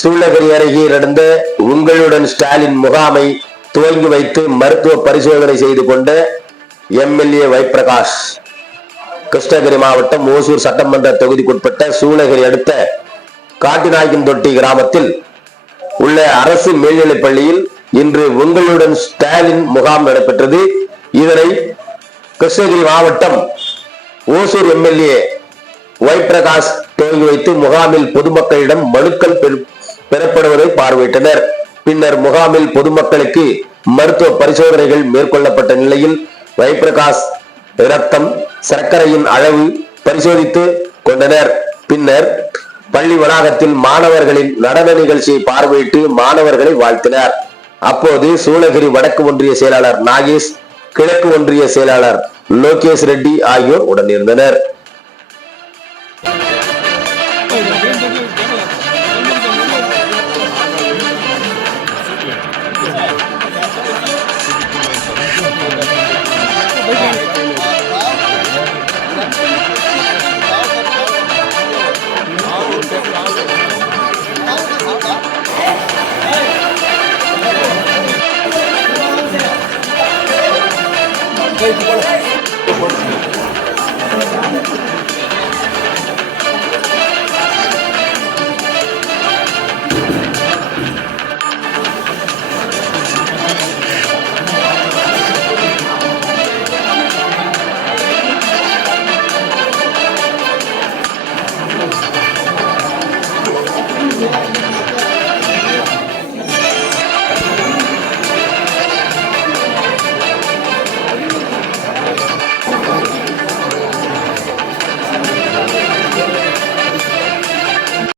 சூளகிரி அருகே நடந்த உங்களுடன் ஸ்டாலின் முகாமை துவங்கி வைத்து மருத்துவ பரிசோதனை செய்து கொண்ட எம்எல்ஏ வைப்பிரகாஷ். கிருஷ்ணகிரி மாவட்டம் ஓசூர் சட்டமன்ற தொகுதிக்குட்பட்ட சூளகிரி அடுத்த காட்டிநாயக்கன்தொட்டி கிராமத்தில் உள்ள அரசு மேல்நிலைப் பள்ளியில் இன்று உங்களுடன் ஸ்டாலின் முகாம் நடைபெற்றது. இதனை கிருஷ்ணகிரி மாவட்டம் ஓசூர் எம்எல்ஏ வைப்பிரகாஷ் துவங்கி வைத்து முகாமில் பொதுமக்களிடம் மனுக்கள் பெறப்படுவதை பார்வையிட்டனர். பின்னர் முகாமில் பொதுமக்களுக்கு மருத்துவ பரிசோதனைகள் மேற்கொள்ளப்பட்ட நிலையில் வைப்பிரகாஷ் இரத்தம், சர்க்கரையின் அளவு பரிசோதித்து கொண்டனர். பின்னர் பள்ளி வளாகத்தில் மாணவர்களின் நடன நிகழ்ச்சியை பார்வையிட்டு மாணவர்களை வாழ்த்தினார். அப்போது சூளகிரி வடக்கு ஒன்றிய செயலாளர் நாகேஷ், கிழக்கு ஒன்றிய செயலாளர் லோகேஷ் ரெட்டி ஆகியோர் உடனிருந்தனர். Hey,